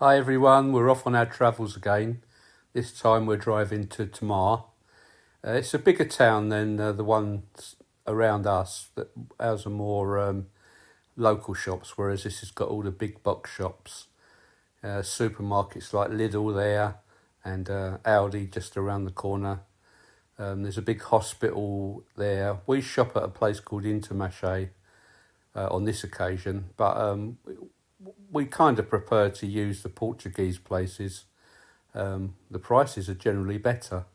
Hi everyone, we're off on our travels again. This time we're driving to Tamar. It's a bigger town than the ones around us. Ours are more local shops, whereas this has got all the big box shops. Supermarkets like Lidl there and Aldi just around the corner. There's a big hospital there. We shop at a place called Intermarché on this occasion, but we kind of prefer to use the Portuguese places. The prices are generally better.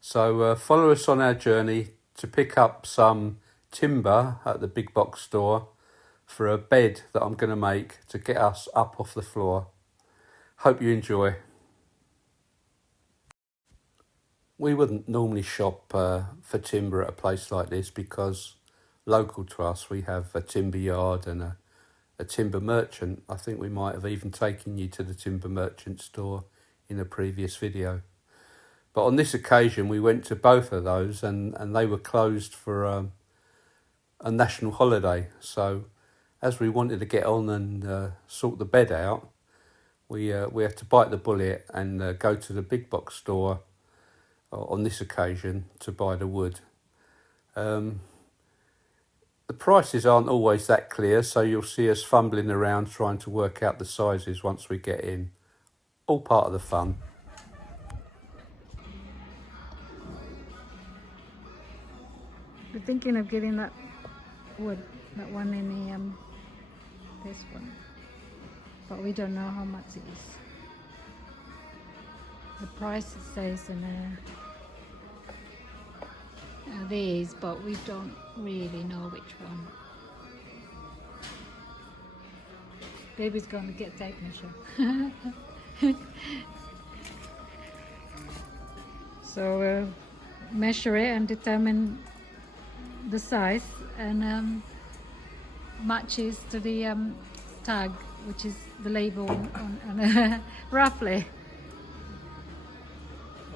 So follow us on our journey to pick up some timber at the big box store for a bed that I'm going to make to get us up off the floor. Hope you enjoy. We wouldn't normally shop for timber at a place like this because local to us we have a timber yard and a timber merchant. I think we might have even taken you to the timber merchant store in a previous video. But on this occasion we went to both of those and they were closed for a national holiday. So as we wanted to get on and sort the bed out, we had to bite the bullet and go to the big box store on this occasion to buy the wood. The prices aren't always that clear, so you'll see us fumbling around trying to work out the sizes once we get in. All part of the fun. We're thinking of getting that wood, that one in the this one, but we don't know how much it is. The price says in these, but we don't really know which one. Baby's going to get tape measure. So measure it and determine the size and matches to the tag, which is the label on roughly.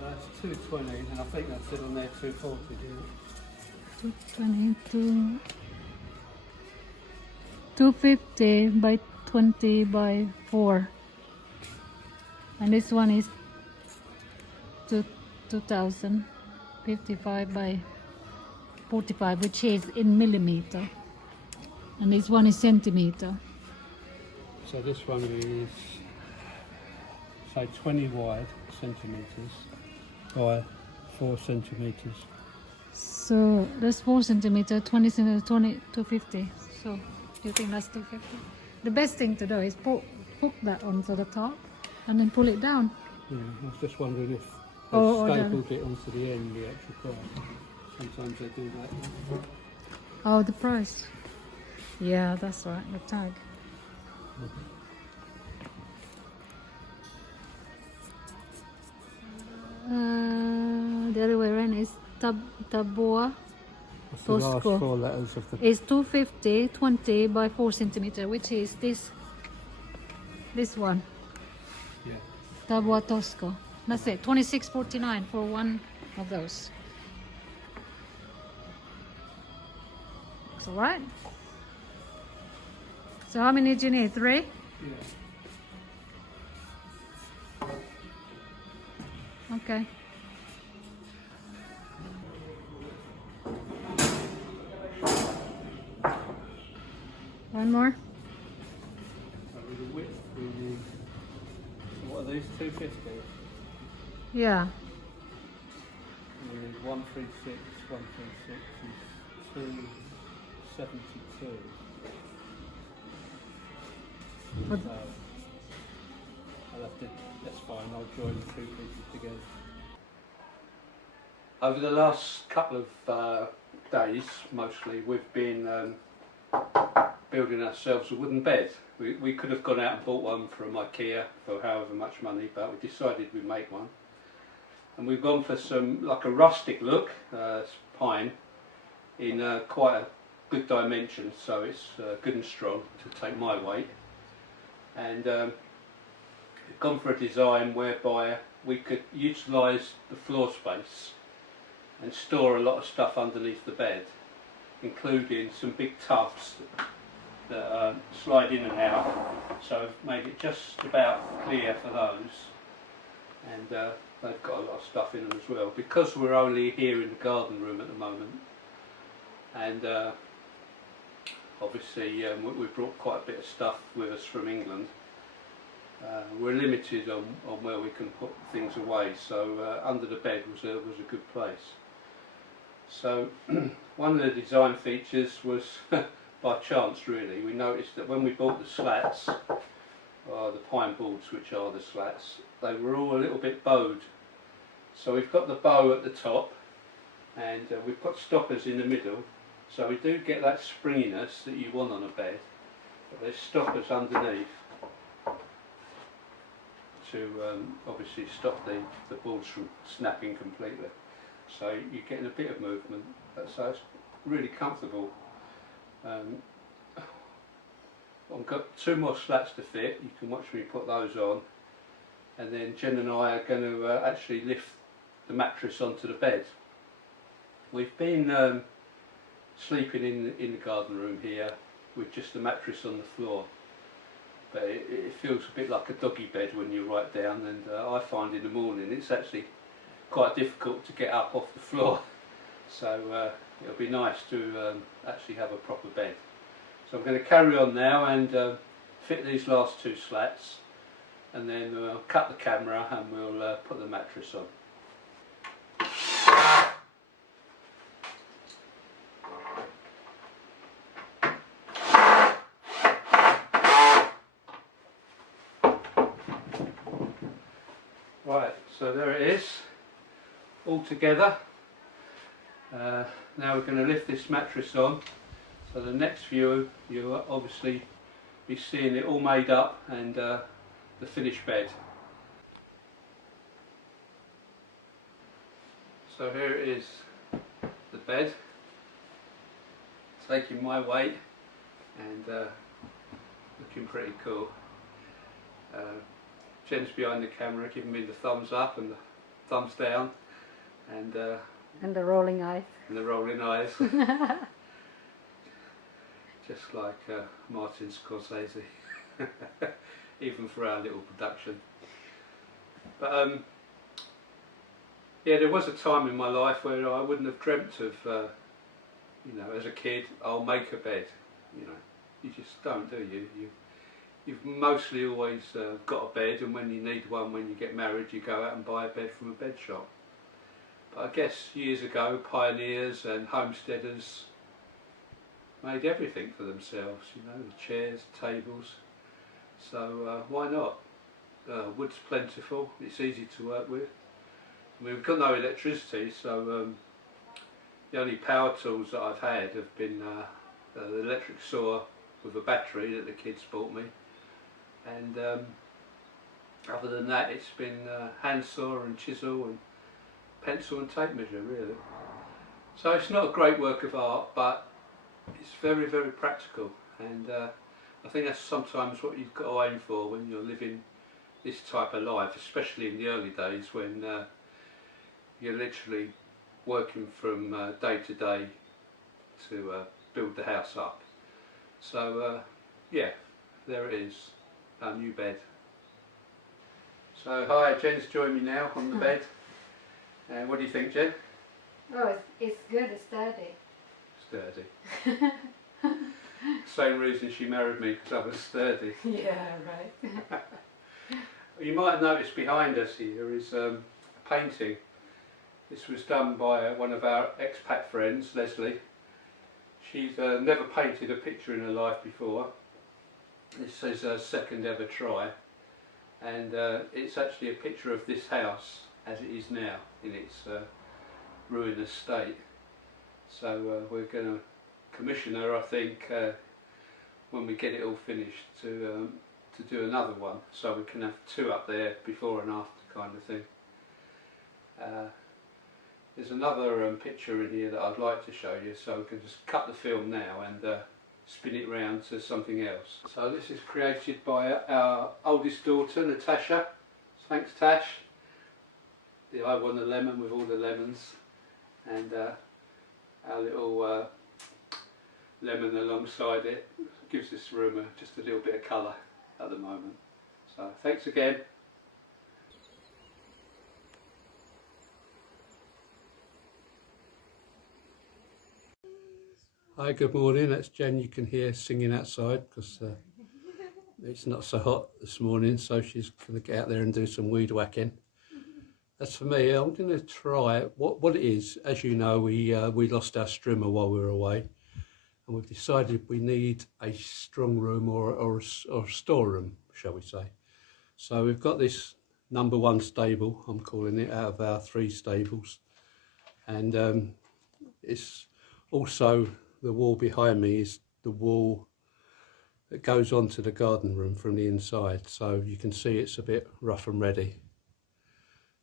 Well, that's 220 and I think that's it on there 240, isn't it? 220 250 by 20 by 4, and this one is 2055 by 45, which is in millimeter, and this one is centimeter. So this one is, say, 20 wide centimetres by 4 centimetres. So that's 4 centimeter, 20 centimeter, 250. So do you think that's 250? The best thing to do is hook that onto the top and then pull it down. Yeah, I was just wondering if they stapled it onto the end, the actual price. Sometimes they do that. Oh, the price. Yeah, that's right, the tag. The other way around is Taboa. What's the last 4 letters of the... Is 250, 20 by 4 centimeter, which is this one. Yeah. Taboa Tosco. That's it. 26.49 for one of those. Looks alright. So how many do you need? 3? Yeah. Okay. One more. So with the width we need, what are these, 250? Yeah. We need 136, 136 is 272. But So I'll have to, that's fine, I'll join the 2 pieces together. Over the last couple of days, mostly, we've been building ourselves a wooden bed. We could have gone out and bought one from IKEA for however much money, but we decided we'd make one. And we've gone for some, like a rustic look, pine, in quite a good dimension, so it's good and strong to take my weight. And we've gone for a design whereby we could utilise the floor space and store a lot of stuff underneath the bed, including some big tubs that slide in and out, so I've made it just about clear for those, and they've got a lot of stuff in them as well, because we're only here in the garden room at the moment, and obviously we brought quite a bit of stuff with us from England. We're limited on where we can put things away, so under the bed was a good place. So one of the design features was by chance really. We noticed that when we bought the slats, the pine boards which are the slats, they were all a little bit bowed. So we've got the bow at the top, and we've got stoppers in the middle, so we do get that springiness that you want on a bed, but there's stoppers underneath to obviously stop the boards from snapping completely. So you're getting a bit of movement, so it's really comfortable. I've got 2 more slats to fit. You can watch me put those on, and then Jen and I are going to actually lift the mattress onto the bed. We've been sleeping in the garden room here with just the mattress on the floor, but it feels a bit like a doggy bed when you right down, and I find in the morning it's actually quite difficult to get up off the floor, so it'll be nice to actually have a proper bed. So I'm going to carry on now and fit these last 2 slats, and then we'll cut the camera and we'll put the mattress on. Right, so there it is, all together. Now we're going to lift this mattress on, so the next view you'll obviously be seeing it all made up and the finished bed. So here it is, the bed, taking my weight and looking pretty cool. Jen's behind the camera giving me the thumbs up and the thumbs down, and the rolling eyes. And the rolling eyes. Just like Martin Scorsese, even for our little production. But yeah, there was a time in my life where I wouldn't have dreamt of, you know, as a kid, I'll make a bed. You know, you just don't, do you? You've mostly always got a bed, and when you need one, when you get married, you go out and buy a bed from a bed shop. But I guess years ago, pioneers and homesteaders made everything for themselves, you know, the chairs, tables. So why not? Wood's plentiful, it's easy to work with. I mean, we've got no electricity, so the only power tools that I've had have been the electric saw with a battery that the kids bought me, and other than that it's been hand saw and chisel and pencil and tape measure really. So it's not a great work of art, but it's very, very practical, and I think that's sometimes what you've got to aim for when you're living this type of life, especially in the early days when you're literally working from day to day to build the house up. So yeah, there it is, our new bed. So hi, Jen's joined me now on the bed. What do you think, Jen? Oh, it's good, it's sturdy. Sturdy. Same reason she married me, because I was sturdy. Yeah, right. You might have noticed behind us here is a painting. This was done by one of our expat friends, Leslie. She's never painted a picture in her life before. This is her second ever try, and it's actually a picture of this house as it is now in its ruinous state. So we're going to commission her, I think, when we get it all finished, to do another one, so we can have 2 up there, before and after kind of thing. There's another picture in here that I'd like to show you, so we can just cut the film now and spin it round to something else. So this is created by our oldest daughter, Natasha. Thanks, Tash. I won the lemon with all the lemons, and our little lemon alongside it. Gives this room just a little bit of colour at the moment. So thanks again. Hi, good morning. That's Jen. You can hear singing outside because it's not so hot this morning, so she's going to get out there and do some weed whacking. As for me, I'm going to try what it is. As you know, we lost our strimmer while we were away, and we've decided we need a strong room or a storeroom, shall we say. So we've got this #1 stable, I'm calling it, out of our 3 stables, and it's also, the wall behind me is the wall that goes onto the garden room from the inside, so you can see it's a bit rough and ready.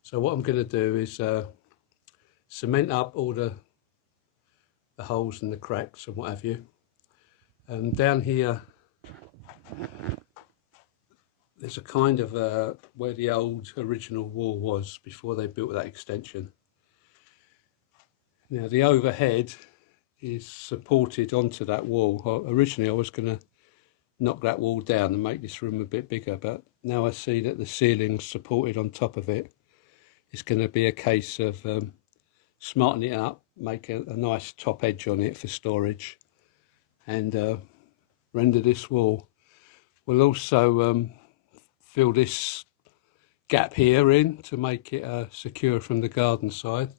So what I'm going to do is cement up all the holes and the cracks and what have you. And down here there's a kind of where the old original wall was before they built that extension. Now the overhead is supported onto that wall. Originally I was going to knock that wall down and make this room a bit bigger, but now I see that the ceiling's supported on top of it. It's going to be a case of smartening it up, make a nice top edge on it for storage, and render this wall. We'll also fill this gap here in to make it secure from the garden side.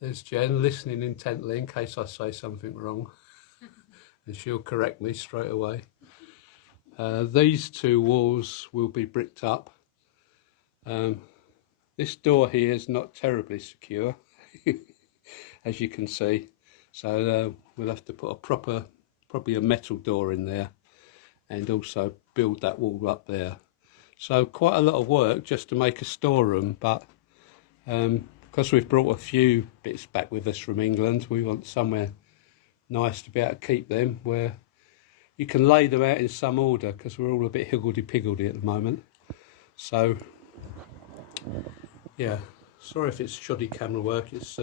There's Jen listening intently in case I say something wrong and she'll correct me straight away. These 2 walls will be bricked up. This door here is not terribly secure as you can see, so we'll have to put probably a metal door in there, and also build that wall up there. So quite a lot of work just to make a storeroom, but because we've brought a few bits back with us from England, we want somewhere nice to be able to keep them, where you can lay them out in some order, because we're all a bit higgledy-piggledy at the moment. So yeah, sorry if it's shoddy camera work. It's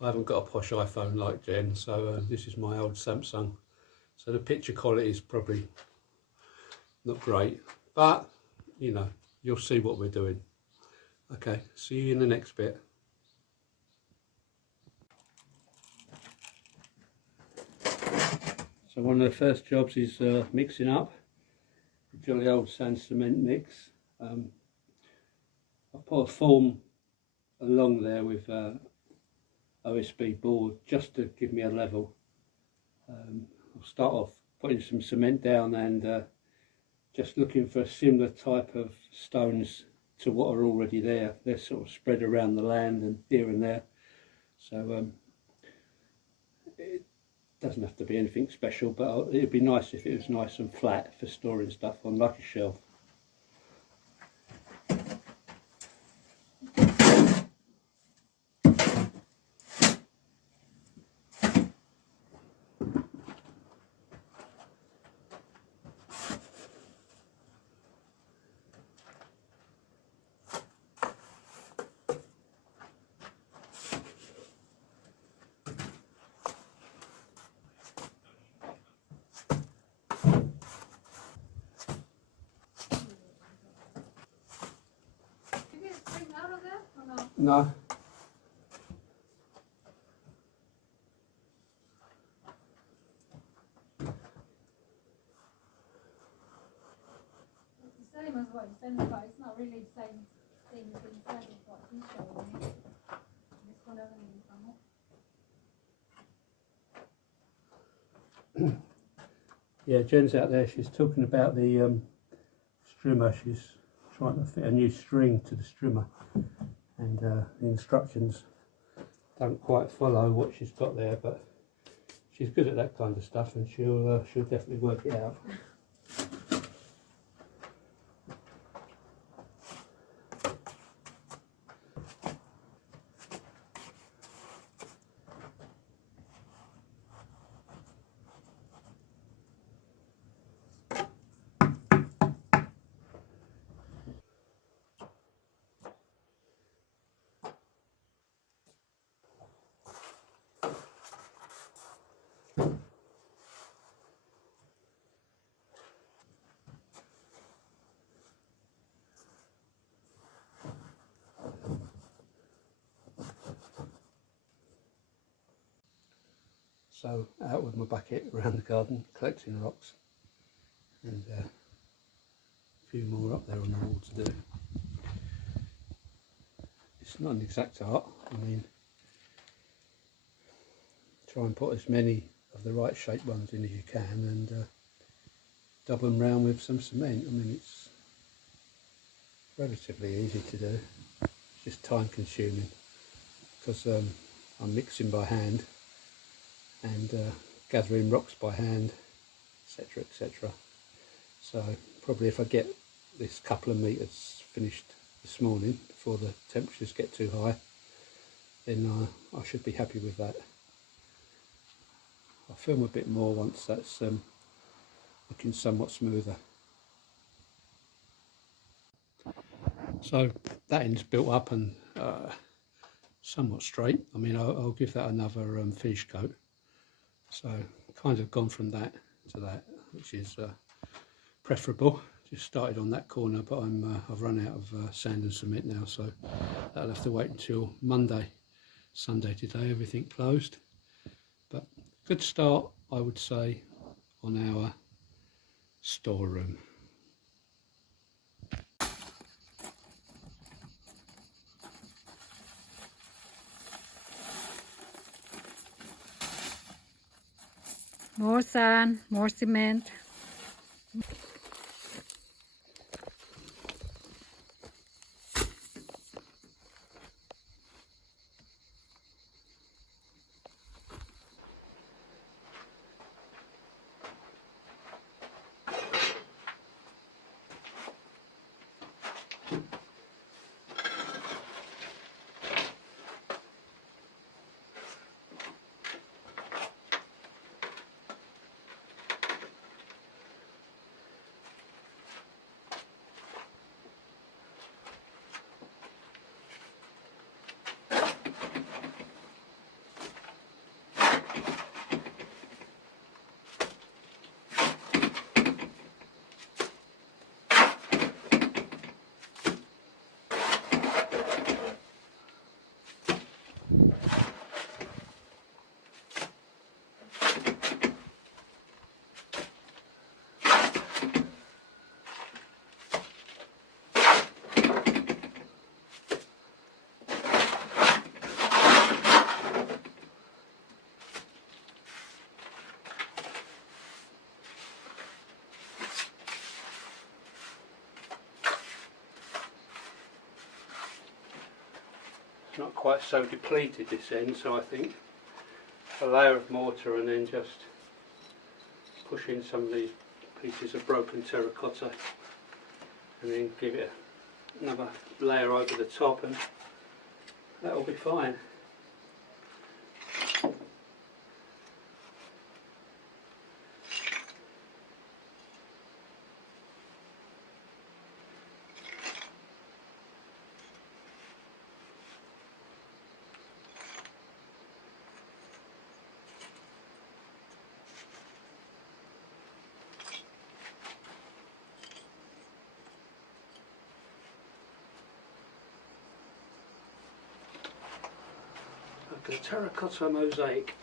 I haven't got a posh iPhone like Jen, so this is my old Samsung, so the picture quality is probably not great, but you know, you'll see what we're doing. Okay, see you in the next bit. So one of the first jobs is mixing up the jolly old sand cement mix. I've put a form along there with OSB board just to give me a level. I'll start off putting some cement down and just looking for a similar type of stones to what are already there. They're sort of spread around the land and here and there, so it doesn't have to be anything special, but it'd be nice if it was nice and flat for storing stuff on, like a shelf. No. It's the same as what he sent, but it's not really the same thing inside of what he showed me. This one hasn't even come up. Yeah, Jen's out there, she's talking about the strimmer. She's trying to fit a new string to the strimmer, and the instructions don't quite follow what she's got there, but she's good at that kind of stuff, and she'll definitely work it out. So out with my bucket around the garden collecting rocks, and a few more up there on the wall to do. It's not an exact art, I mean, try and put as many of the right shaped ones in as you can, and dub them round with some cement. I mean, it's relatively easy to do, it's just time consuming because I'm mixing by hand and gathering rocks by hand, etc, etc. So probably if I get this couple of metres finished this morning before the temperatures get too high, then I should be happy with that. I'll film a bit more once that's looking somewhat smoother. So that end's built up and somewhat straight. I mean, I'll give that another finish coat. So kind of gone from that to that, which is preferable. Just started on that corner, but I've run out of sand and cement now, so that'll have to wait until Monday. Sunday today, everything closed. But good start, I would say, on our storeroom. More sand, more cement. Not quite so depleted this end, so I think a layer of mortar and then just push in some of these pieces of broken terracotta and then give it another layer over the top, and that will be fine. The terracotta mosaic.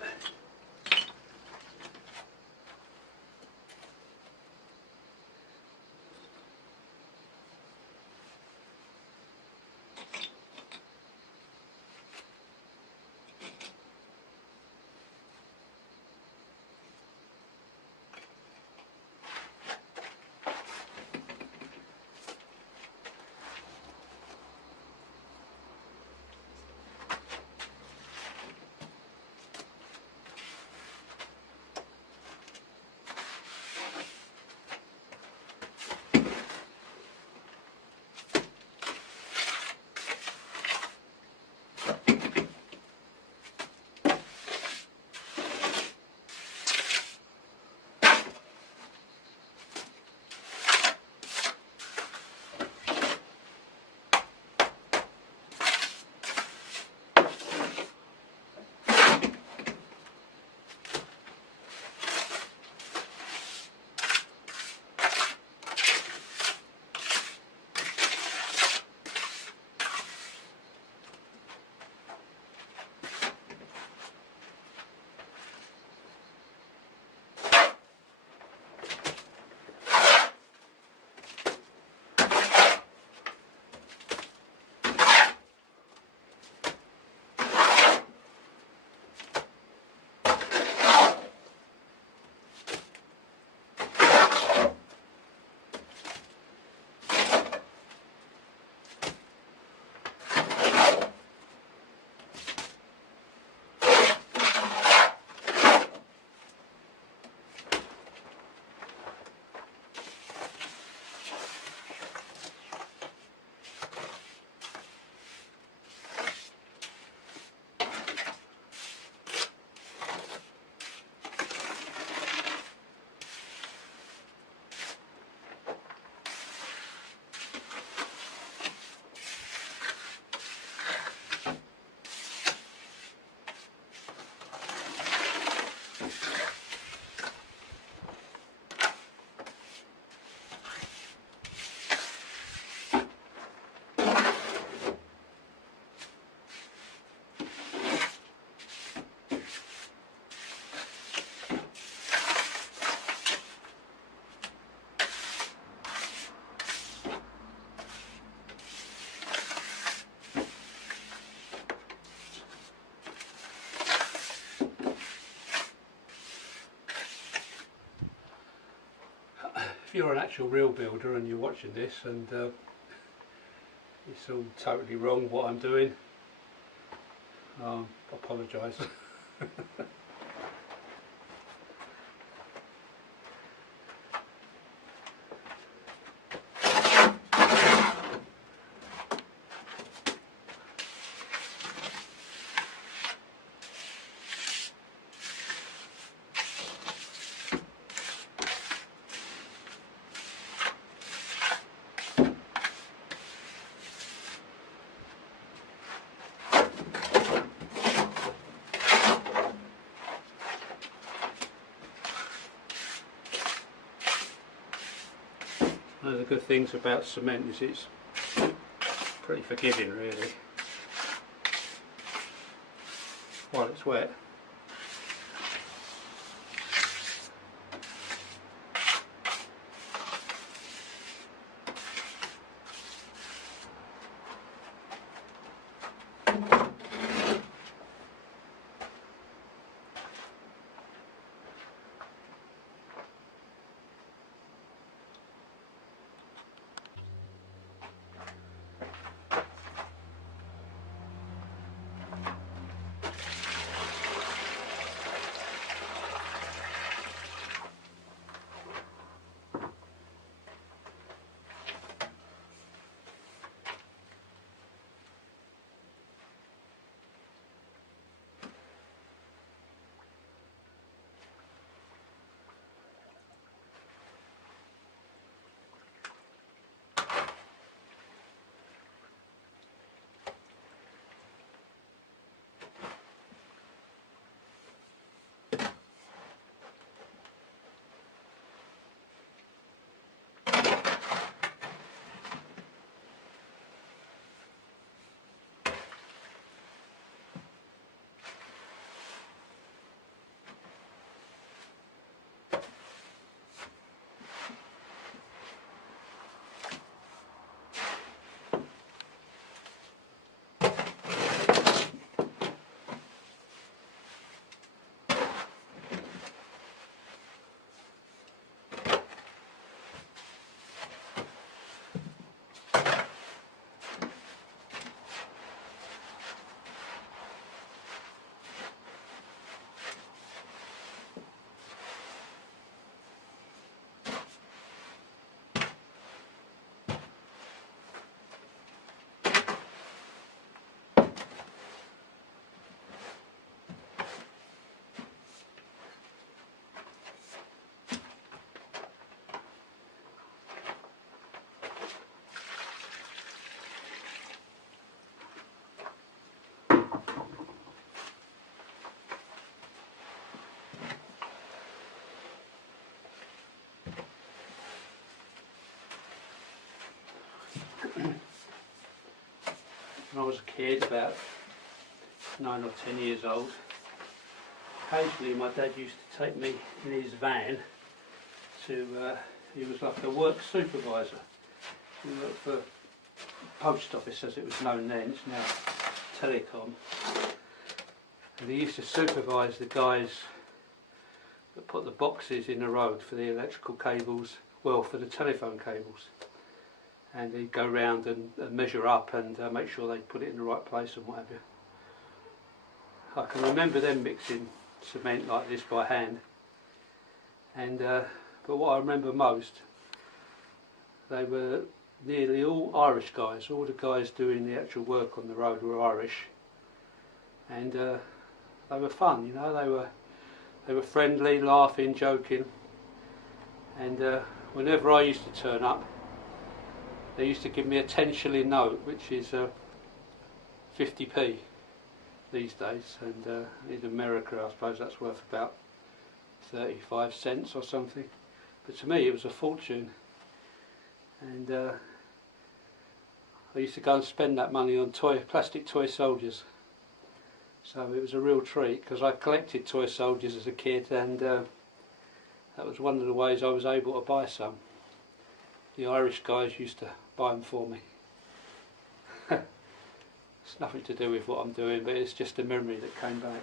you're an actual real builder and you're watching this and it's all totally wrong what I'm doing, I apologise. One of the good things about cement is it's pretty forgiving really while it's wet. When I was a kid, about 9 or 10 years old, occasionally my dad used to take me in his van to, he was like a work supervisor. He worked for post office as it was known then, it's now telecom. And he used to supervise the guys that put the boxes in the road for the electrical cables, well, for the telephone cables. And he'd go round and measure up and make sure they put it in the right place and what have you. I can remember them mixing cement like this by hand. And but what I remember most, they were nearly all Irish guys. All the guys doing the actual work on the road were Irish, and they were fun. You know, they were friendly, laughing, joking. And whenever I used to turn up, they used to give me a 10-shilling note, which is 50p these days, and in America I suppose that's worth about 35 cents or something. But to me it was a fortune, and I used to go and spend that money on plastic toy soldiers. So it was a real treat, because I collected toy soldiers as a kid, and that was one of the ways I was able to buy some. The Irish guys used to buy them for me. It's nothing to do with what I'm doing, but it's just a memory that came back.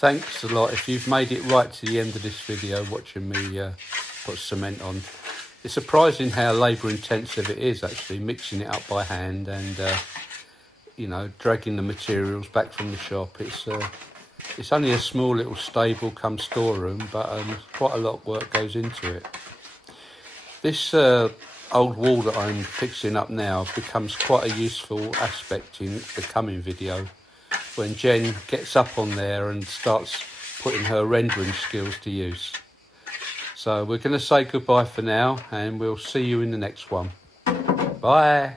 Thanks a lot if you've made it right to the end of this video watching me put cement on. It's surprising how labour intensive it is actually, mixing it up by hand and you know, dragging the materials back from the shop. It's only a small little stable come storeroom, but quite a lot of work goes into it. This old wall that I'm fixing up now becomes quite a useful aspect in the coming video when Jen gets up on there and starts putting her rendering skills to use. So we're going to say goodbye for now, and we'll see you in the next one. Bye.